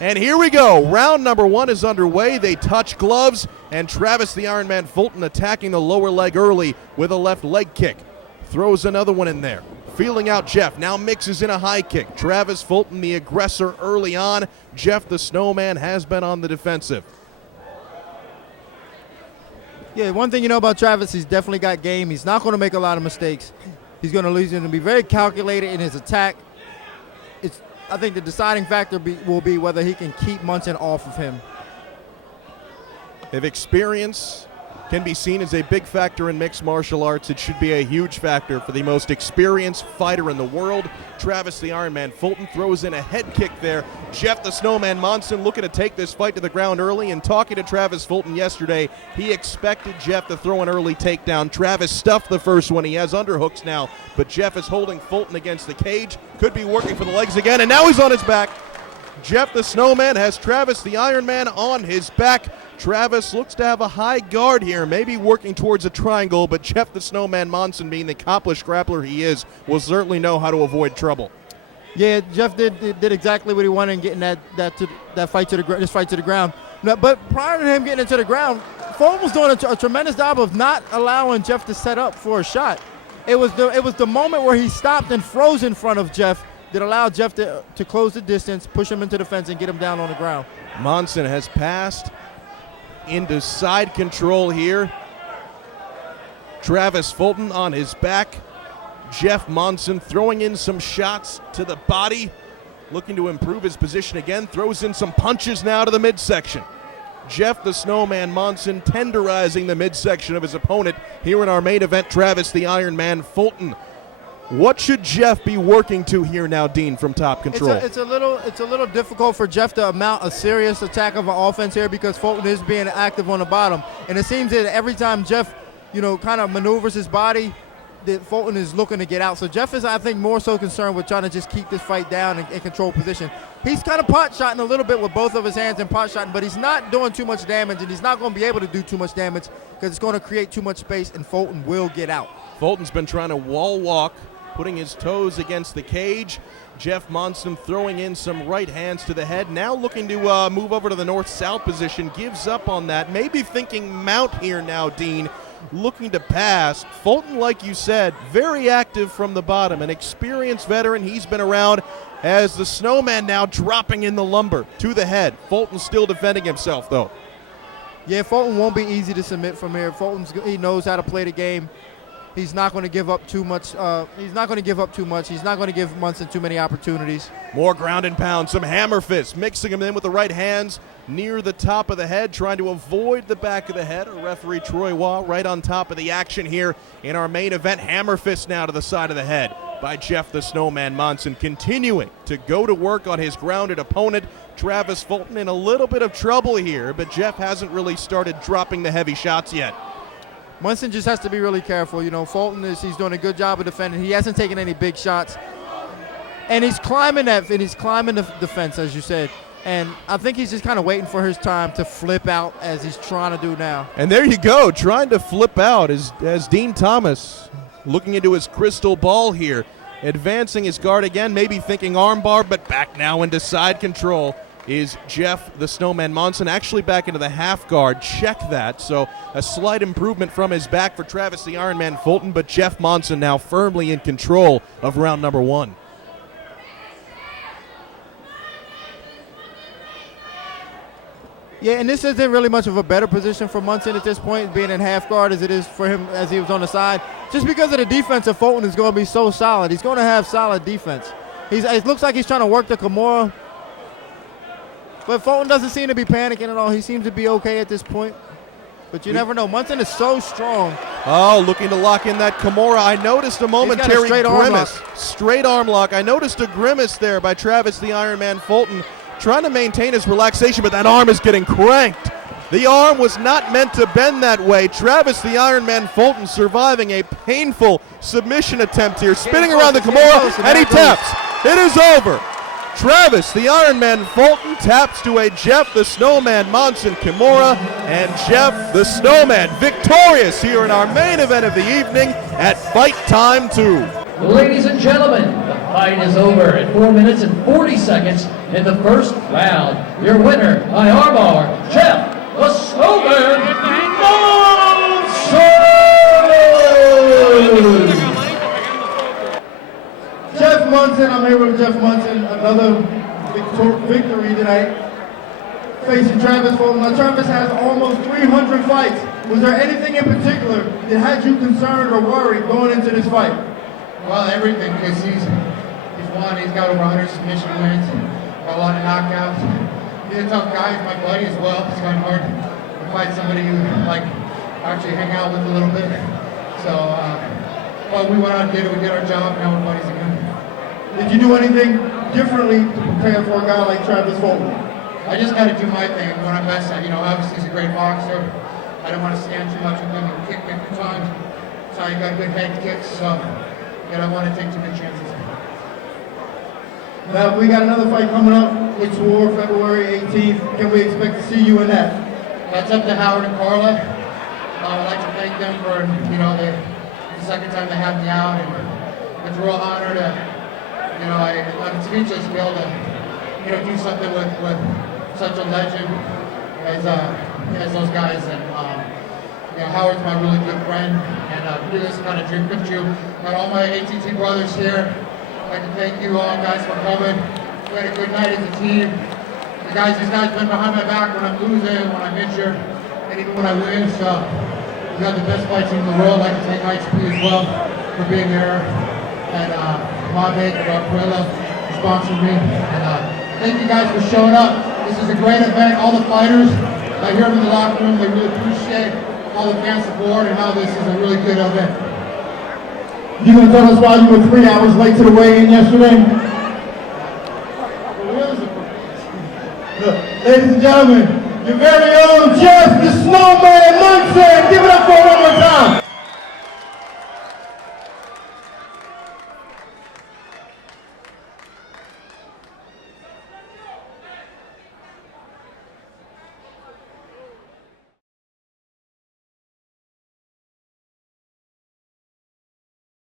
And here we go. Round number 1 is underway. They touch gloves, and Travis the Iron Man Fulton attacking the lower leg early with a left leg kick. Throws another one in there. Feeling out Jeff, now mixes in a high kick. Travis Fulton, the aggressor early on. Jeff the Snowman has been on the defensive. Yeah, one thing you know about Travis, he's definitely got game. He's not going to make a lot of mistakes. He's going to be very calculated in his attack. I think the deciding factor will be whether he can keep Monson off of him. If experience can be seen as a big factor in mixed martial arts, it should be a huge factor for the most experienced fighter in the world. Travis the Iron Man Fulton throws in a head kick there. Jeff the Snowman Monson looking to take this fight to the ground early, and talking to Travis Fulton yesterday, he expected Jeff to throw an early takedown. Travis stuffed the first one. He has underhooks now, but Jeff is holding Fulton against the cage. Could be working for the legs again, and now he's on his back. Jeff the Snowman has Travis the Iron Man on his back. Travis looks to have a high guard here, maybe working towards a triangle, but Jeff the Snowman Monson, being the accomplished grappler he is, will certainly know how to avoid trouble. Yeah, Jeff did exactly what he wanted in getting this fight to the ground. But prior to him getting into the ground, Fulton was doing a tremendous job of not allowing Jeff to set up for a shot. It was the moment where he stopped and froze in front of Jeff that allowed Jeff to close the distance, push him into the fence, and get him down on the ground. Monson has passed into side control here. Travis Fulton on his back. Jeff Monson throwing in some shots to the body, looking to improve his position again. Throws in some punches now to the midsection. Jeff the Snowman Monson tenderizing the midsection of his opponent here in our main event, Travis the Iron Man Fulton. What should Jeff be working to here now, Dean, from top control? It's a little difficult for Jeff to mount a serious attack of an offense here because Fulton is being active on the bottom. And it seems that every time Jeff, kind of maneuvers his body, that Fulton is looking to get out. So Jeff is, I think, more so concerned with trying to just keep this fight down and control position. He's kind of pot-shotting a little bit with both of his hands and pot-shotting, but he's not doing too much damage, and he's not going to be able to do too much damage because it's going to create too much space, and Fulton will get out. Fulton's been trying to wall walk, putting his toes against the cage. Jeff Monson throwing in some right hands to the head. Now looking to move over to the north-south position. Gives up on that. Maybe thinking mount here now, Dean. Looking to pass. Fulton, like you said, very active from the bottom. An experienced veteran. He's been around as the Snowman now dropping in the lumber to the head. Fulton still defending himself, though. Yeah, Fulton won't be easy to submit from here. He knows how to play the game. He's not going to give up too much. He's not going to give Monson too many opportunities. More ground and pound, some hammer fists, mixing them in with the right hands near the top of the head, trying to avoid the back of the head. Referee Troy Waugh right on top of the action here in our main event. Hammer fist now to the side of the head by Jeff the Snowman Monson, continuing to go to work on his grounded opponent. Travis Fulton in a little bit of trouble here, but Jeff hasn't really started dropping the heavy shots yet. Monson just has to be really careful. Fulton he's doing a good job of defending. He hasn't taken any big shots. And he's climbing the fence, as you said. And I think he's just kind of waiting for his time to flip out as he's trying to do now. And there you go, trying to flip out as Dean Thomas looking into his crystal ball here, advancing his guard again, maybe thinking armbar, but back now into side control is Jeff the Snowman Monson, actually back into the half guard. Check that. So a slight improvement from his back for Travis the Iron Man Fulton, but Jeff Monson now firmly in control of round number 1. Yeah, and this isn't really much of a better position for Monson at this point, being in half guard as it is for him as he was on the side. Just because of the defense of Fulton is going to be so solid. He's going to have solid defense. It looks like he's trying to work the Kimura. But Fulton doesn't seem to be panicking at all. He seems to be okay at this point. But you never know. Monson is so strong. Oh, looking to lock in that Kimura. I noticed a momentary grimace. Straight arm lock. I noticed a grimace there by Travis the Iron Man Fulton, trying to maintain his relaxation, but that arm is getting cranked. The arm was not meant to bend that way. Travis the Iron Man Fulton surviving a painful submission attempt here, spinning around the Kimura, and he taps. It is over. Travis the Iron Man Fulton taps to a Jeff the Snowman Monson Kimura, and Jeff the Snowman victorious here in our main event of the evening at Fight Time 2. Ladies and gentlemen, the fight is over at 4 minutes and 40 seconds. in the first round. Your winner by armbar, Jeff the Snowman Monson! Jeff Monson, I'm here with Jeff Monson, another victory tonight, facing Travis Fulton. Now Travis has almost 300 fights. Was there anything in particular that had you concerned or worried going into this fight? Well, everything, because he's won. He's got over 100 submission wins, got a lot of knockouts. He's a tough guy. He's my buddy as well. It's kind of hard to find somebody you like actually hang out with a little bit. So, but we went out and did it. We did our job. Now we're buddies again. Did you do anything differently to prepare for a guy like Travis Fulton? I just got to do my thing when I'm best at. You know, obviously he's a great boxer. I don't want to stand too much with him and kick me for times. So he got good head kicks. So, I don't want to take too many chances. Now, we got another fight coming up. It's War, February 18th. Can we expect to see you in that? That's up to Howard and Carla. I'd like to thank them for, the second time they had me out. And it's a real honor to, I'm speechless to be able to, do something with such a legend as those guys. And, Howard's my really good friend. And do this kind of dream come true. Got all my ATT brothers here. I'd like to thank you all guys for coming. We had a good night as a team. These guys been behind my back when I'm losing, when I'm injured, and even when I win. So we got the best fight team in the world. I'd like to thank ITP as well for being here. And Mohammed, Raquela, sponsored me. And thank you guys for showing up. This is a great event. All the fighters here in the locker room, they really appreciate all the fan support and how this is a really good event. You gonna tell us why you were 3 hours late to the weigh-in yesterday? Look, ladies and gentlemen, your very own Jeff the Snowman Monson. Give it up for him one more time.